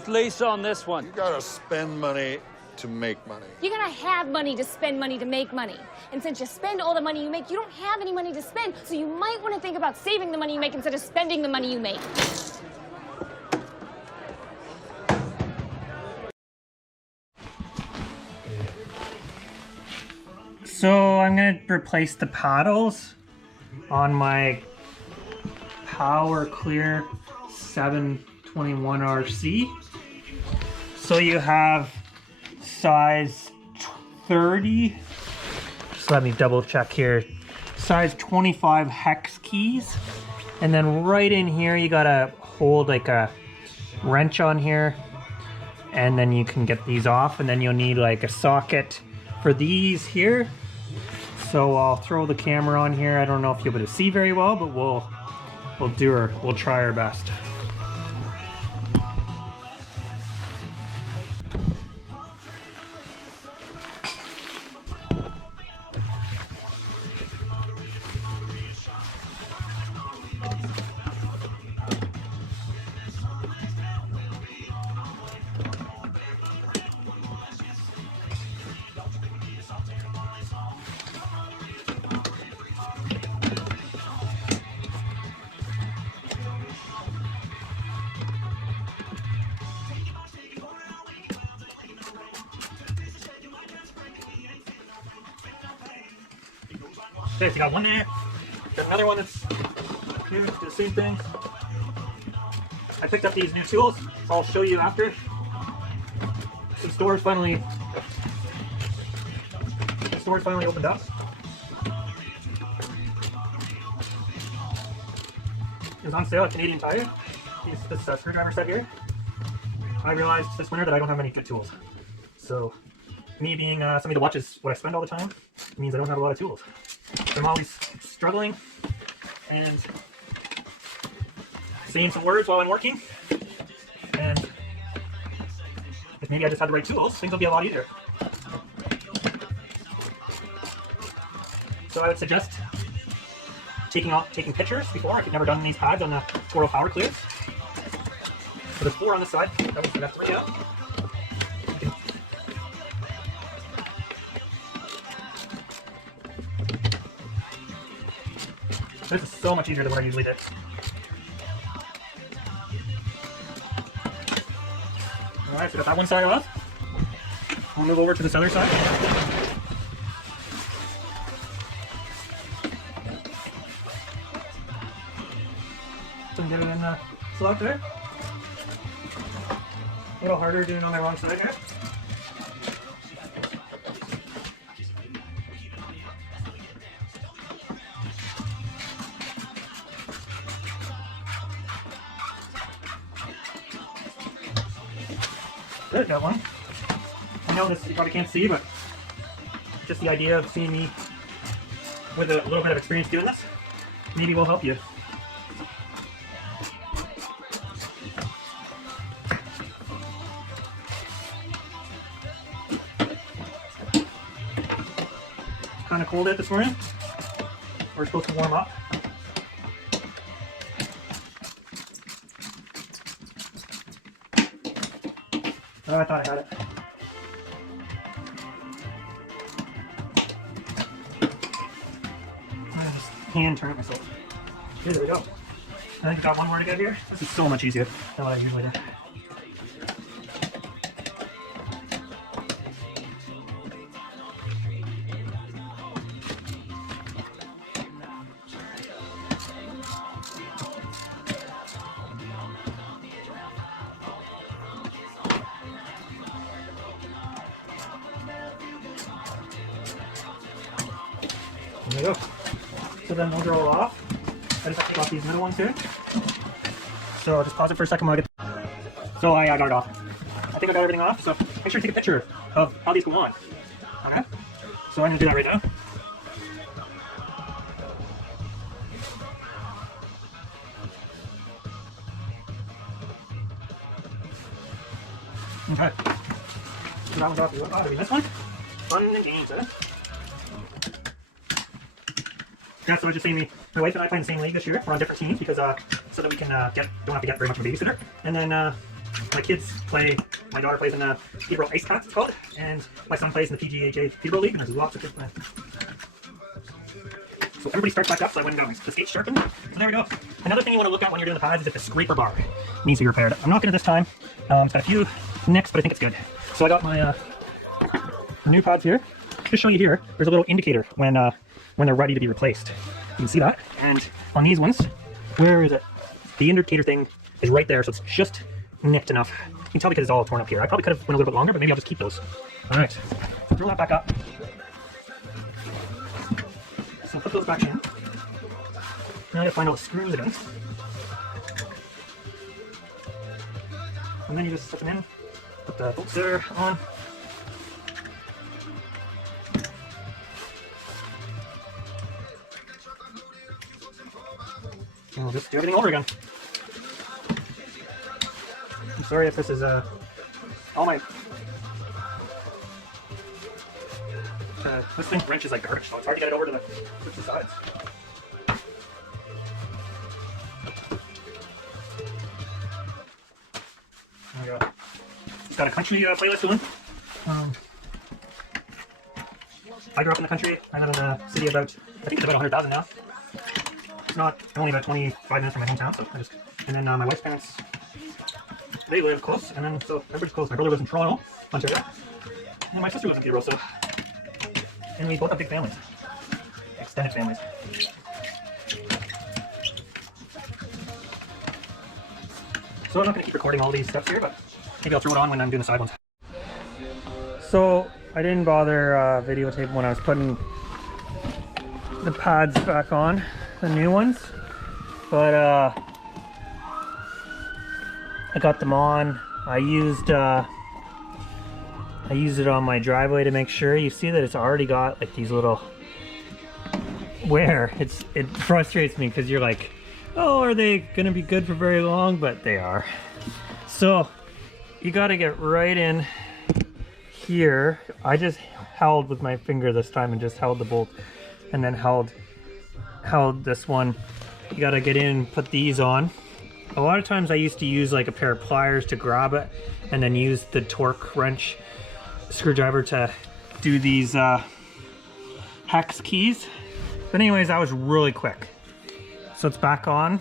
with Lisa on this one. You gotta spend money to make money. You're gonna have money to spend money to make money. And since you spend all the money you make, you don't have any money to spend. So you might want to think about saving the money you make instead of spending the money you make. So I'm gonna replace the paddles on my Power Clear 721RC. So you have size 30, just let me double check here, size 25 hex keys, and then right in here you gotta hold like a wrench on here, and then you can get these off, and then you'll need like a socket for these here. So I'll throw the camera on here. I don't know if you'll be able to see very well, but we'll try our best. Okay, so you got one there. Got another one that's here, do the same thing. I picked up these new tools, so I'll show you after. The store's finally opened up. It was on sale at Canadian Tire. This screwdriver set here. I realized this winter that I don't have many good tools. So, me being somebody that watches what I spend all the time, means I don't have a lot of tools. So I'm always struggling and saying some words while I'm working. And if maybe I just had the right tools, things will be a lot easier. So I would suggest taking pictures before. I've never done these pads on the Toro Power Clear. So there's 4 on this side. That one's enough to bring it up. This is so much easier than what I usually did. Alright, so got that one side off. We'll move over to this other side. So get it in the slot there. A little harder doing it on my wrong side here. Good, got one. I know this you probably can't see, but just the idea of seeing me with a little bit of experience doing this maybe will help you. Kind of cold out this morning. We're supposed to warm up. Oh, I thought I had it. I'm gonna just hand turn it myself. Here, there we go. I think I got one more to get here. This is so much easier than what I usually do. There you go. So then those are all off. I just have to take off these middle ones here. So I'll just pause it for a second while I get. So I got it off. I think I got everything off. So make sure to take a picture of how these go on. Okay. So I'm gonna do that right now. Okay. So that one's off. Oh, this one. Fun and games, eh? Yeah, so I was just saying, my wife and I play in the same league this year. We're on different teams because so that we can don't have to get very much of a babysitter. And then my kids play, my daughter plays in the Peterborough Ice Cats, it's called, and my son plays in the PGHA Peterborough League, and there's lots of kids playing. So everybody starts back up, so I went and got the skate sharpened. So there we go. Another thing you want to look at when you're doing the pads is if the scraper bar needs to be repaired. I'm not going to this time. It's got a few nicks, but I think it's good. So I got my new pads here. Just showing you here, there's a little indicator when they're ready to be replaced. You can see that. And on these ones, where is it? The indicator thing is right there, so it's just nicked enough. You can tell because it's all torn up here. I probably could have went a little bit longer, but maybe I'll just keep those. All right, throw that back up. So put those back in. Now I gotta find all the screws again. And then you just set them in, put the bolts there on. And we'll just do everything over again. I'm sorry if this is all my this thing wrenches like garbage, so it's hard to get it over to the sides. There we go. It's got a country playlist going. I grew up in the country. I live in a city about, I think it's about 100,000 now. It's not, only about 25 minutes from my hometown, so I just, and then my wife's parents, they live close, and then, so everybody's close. My brother lives in Toronto, Ontario, and my sister lives in Peterborough, so, and we both have big families, extended families. So I'm not going to keep recording all these steps here, but maybe I'll throw it on when I'm doing the side ones. So I didn't bother videotaping when I was putting the pads back on, the new ones, but I got them on. I used it on my driveway to make sure. You see that it's already got like these little wear. It frustrates me because you're like, oh, are they gonna be good for very long? But they are. So you got to get right in here. I just held with my finger this time and just held the bolt, and then held this one. You got to get in, put these on. A lot of times I used to use like a pair of pliers to grab it, and then use the torque wrench screwdriver to do these hex keys. But anyways, that was really quick. So it's back on.